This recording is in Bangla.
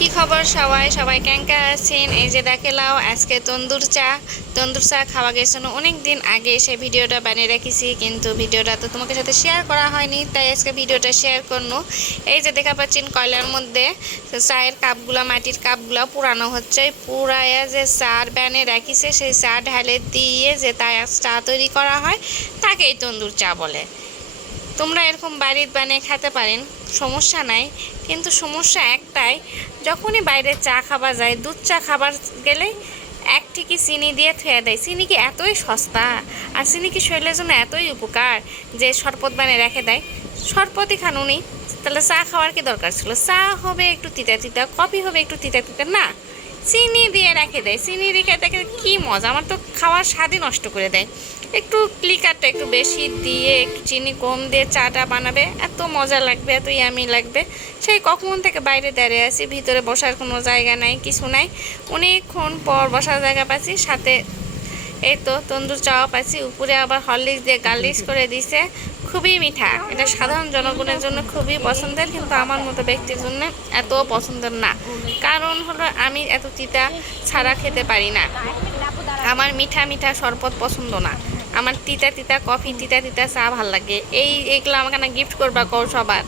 কি খবর সবাই? সবাই ক্যাঙ্কা আছেন? এই যে দেখেলাও আজকে তন্দুর চা। তন্দুর চা খাওয়া গেছিল অনেক দিন আগে এসে ভিডিওটা বানিয়ে রেখেছি, কিন্তু ভিডিওটা তো তোমাকে সাথে শেয়ার করা হয়নি, তাই আজকে ভিডিওটা শেয়ার করল এই যে দেখা পাচ্ছেন কয়লার মধ্যে চায়ের কাপগুলো, মাটির কাপগুলো পুরানো হচ্ছে পুরায়া যে চার ব্যানে রাখিছে, সেই চা ঢালে দিয়ে যে তাই চা তৈরি করা হয়, তাকেই তন্দুর চা বলে। তোমরা এরকম বাড়ির বানিয়ে খেতে পারেন, সমস্যা নাই। কিন্তু সমস্যা একটাই, যখনই বাইরে চা খাবার যায়, দুধ চা খাবার গেলে এক ঠিকই চিনি দিয়ে থুয়ে দেয়। চিনি কি এতই সস্তা? আর চিনি কি শরীরের জন্য এতই উপকার যে শরবত বানিয়ে রেখে দেয়? শরবতই খান উনি। তাহলে চা খাওয়ার কি দরকার ছিল? চা হবে একটু তিতা তিতা, কফি হবে একটু তিতা তিতা, না। চিনি দিয়ে রেখে দেয়। চিনি রেখে দেখে কি মজা, আমার তো খাওয়ার স্বাদই নষ্ট করে দেয়। একটু ক্লিকারটা একটু বেশি দিয়ে একটু চিনি কম দিয়ে চাটা বানাবে, এত মজা লাগবে, এত ইয়ামি লাগবে। সেই কখন থেকে বাইরে দাঁড়িয়ে আছি, ভিতরে বসার কোনো জায়গা নাই, কিছু নাই। অনেকক্ষণ পর বসার জায়গা পাচ্ছি, সাথে এই তো তন্দুর চাওয়া পাচ্ছি, উপরে আবার হরলিক্স দিয়ে গার্লিশ করে দিছে। খুবই মিঠা। এটা সাধারণ জনগণের জন্য খুবই পছন্দের, কিন্তু আমার মতো ব্যক্তির জন্য এত পছন্দের না। কারণ হলো আমি এত তিতা ছাড়া খেতে পারি না। আমার মিঠা মিঠা শরবত পছন্দ না। আমার তিতা তিতা কফি, তিতা তিতা চা ভালো লাগে। এই, এগুলো আমাকে না গিফট করবা কও সবার।